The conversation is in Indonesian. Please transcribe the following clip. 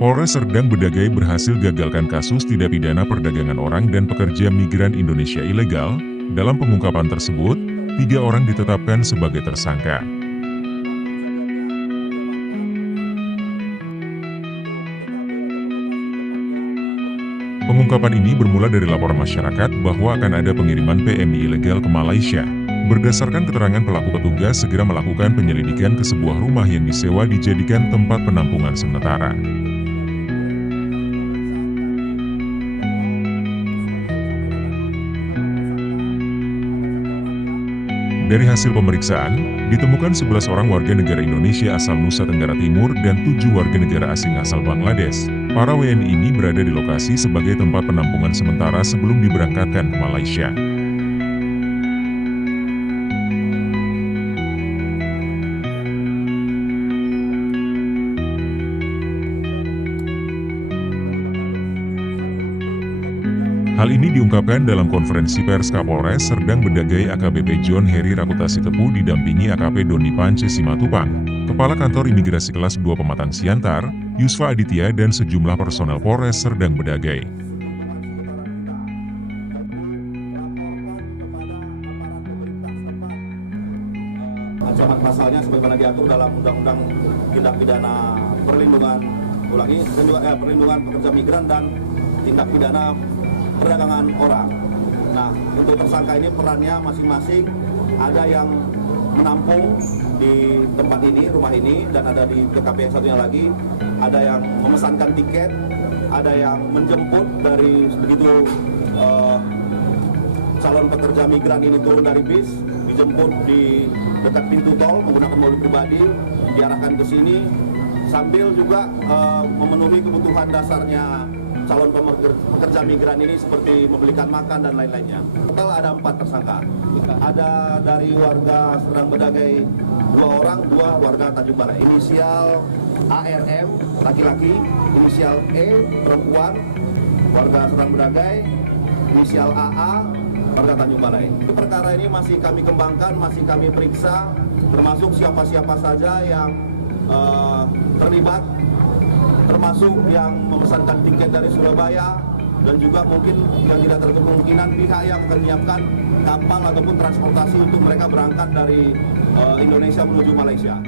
Polres Serdang Bedagai berhasil gagalkan kasus tindak pidana perdagangan orang dan pekerja migran Indonesia ilegal. Dalam pengungkapan tersebut, 3 orang ditetapkan sebagai tersangka. Pengungkapan ini bermula dari laporan masyarakat bahwa akan ada pengiriman PMI ilegal ke Malaysia. Berdasarkan keterangan pelaku, petugas segera melakukan penyelidikan ke sebuah rumah yang disewa dijadikan tempat penampungan sementara. Dari hasil pemeriksaan, ditemukan 11 orang warga negara Indonesia asal Nusa Tenggara Timur dan 7 warga negara asing asal Bangladesh. Para WNI ini berada di lokasi sebagai tempat penampungan sementara sebelum diberangkatkan ke Malaysia. Hal ini diungkapkan dalam konferensi pers Kapolres Serdang Bedagai AKBP John Heri Rakuta Sitepu didampingi AKP Doni Pance Simatupang, Kepala Kantor Imigrasi Kelas 2 Pematang Siantar, Yusfa Aditya dan sejumlah personel Polres Serdang Bedagai. Ancaman pasalnya sebagaimana diatur dalam Undang-Undang Tindak Pidana Perlindungan Pekerja Migran dan Tindak Pidana Perdagangan Orang. Nah, untuk tersangka ini perannya masing-masing, ada yang menampung di tempat ini, rumah ini, dan ada di TKP yang satunya lagi, ada yang memesankan tiket, ada yang menjemput dari begitu calon pekerja migran ini turun dari bis, dijemput di dekat pintu tol menggunakan mobil pribadi, diarahkan ke sini, sambil juga memenuhi kebutuhan dasarnya calon pekerja migran ini seperti membelikan makan dan lain-lainnya. Total ada 4 tersangka. Ada dari warga Serdang Bedagai 2 orang, 2 warga Tanjung Balai. Inisial ARM laki-laki, inisial E perempuan, warga Serdang Bedagai, inisial AA warga Tanjung Balai. Perkara ini masih kami kembangkan, masih kami periksa, termasuk siapa-siapa saja yang terlibat, termasuk yang memesankan tiket dari Surabaya, dan juga mungkin yang tidak tertutup kemungkinan pihak yang akan menyiapkan kapal ataupun transportasi untuk mereka berangkat dari Indonesia menuju Malaysia.